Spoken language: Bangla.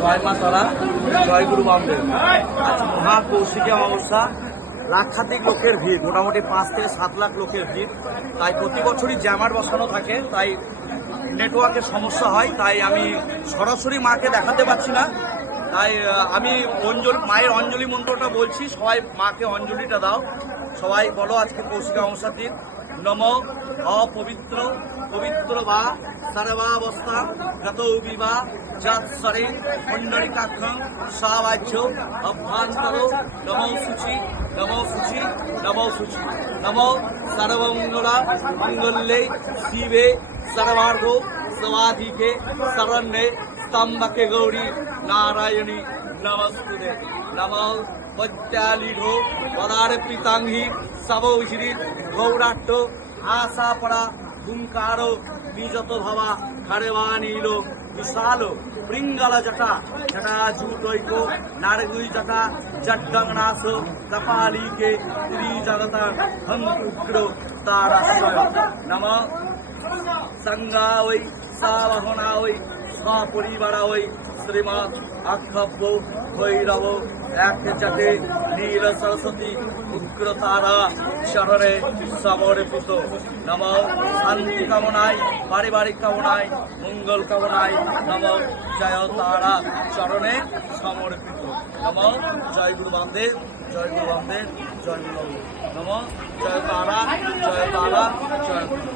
জয় মা তারা, জয় গুরু বামদেব। আজ মহাকৌশিকী অমাবস্যা, লাক্ষাধিক লোকের ভিড়, মোটামুটি 5 থেকে 7 লাখ লোকের ভিড়। তাই প্রতি বছরই জ্যামার বসানো থাকে, তাই নেটওয়ার্কের সমস্যা হয়, তাই আমি সরাসরি মাকে দেখাতে পারছি না। তাই আমি মায়ের অঞ্জলি মন্ত্রটা বলছি, সবাই মাকে অঞ্জলিটা দাও। সবাই বলো আজকে কৌশিকী অমাবস্যার দিন। নম অপবিত্র পবিত্র বা সর্বাবস্থা গত বিবা যৎসরে পুণ্ডরিকাক্ষং সাবাহ্য অভ্যন্তর নমো শুচি নমো শুচি নমো শুচি নমো সর্বমঙ্গলা মঙ্গলে শিবে সর্বার্থ সমাধিকে শরণ্যে স্তম্ভকে গৌরী নারায়ণী নমস্তুতে। নমো পত্যালিঢো পদার পিতাঙ্গি সবৌষির গৌরাট্ট আশা পড়া হুঙ্কার বিজত ভবা খারেবানীল বিশাল বৃঙ্গল জটা জটা জুটৈক নারগুই জটা জড্ডংনাশ কপালীকে ত্রিজগতা হং উগ্র তারাশয়। নম সংজ্ঞা ওই সাবহনা ওই সপরিবারা ওই শ্রীমৎ আক্ষব্য ভৈরব এক জটে নীল সরস্বতী উগ্র তারা শরণে সমর্পিত। নম শান্তি কামনায়, পারিবারিক কামনায়, মঙ্গল কামনায় নম জয় তারা চরণে সমর্পিত। নম জয় গুরু বামদেব, জয় গুরু বামদেব, জয় গুরু বামদেব। নম জয় তারা, জয় তারা, জয় গুরু।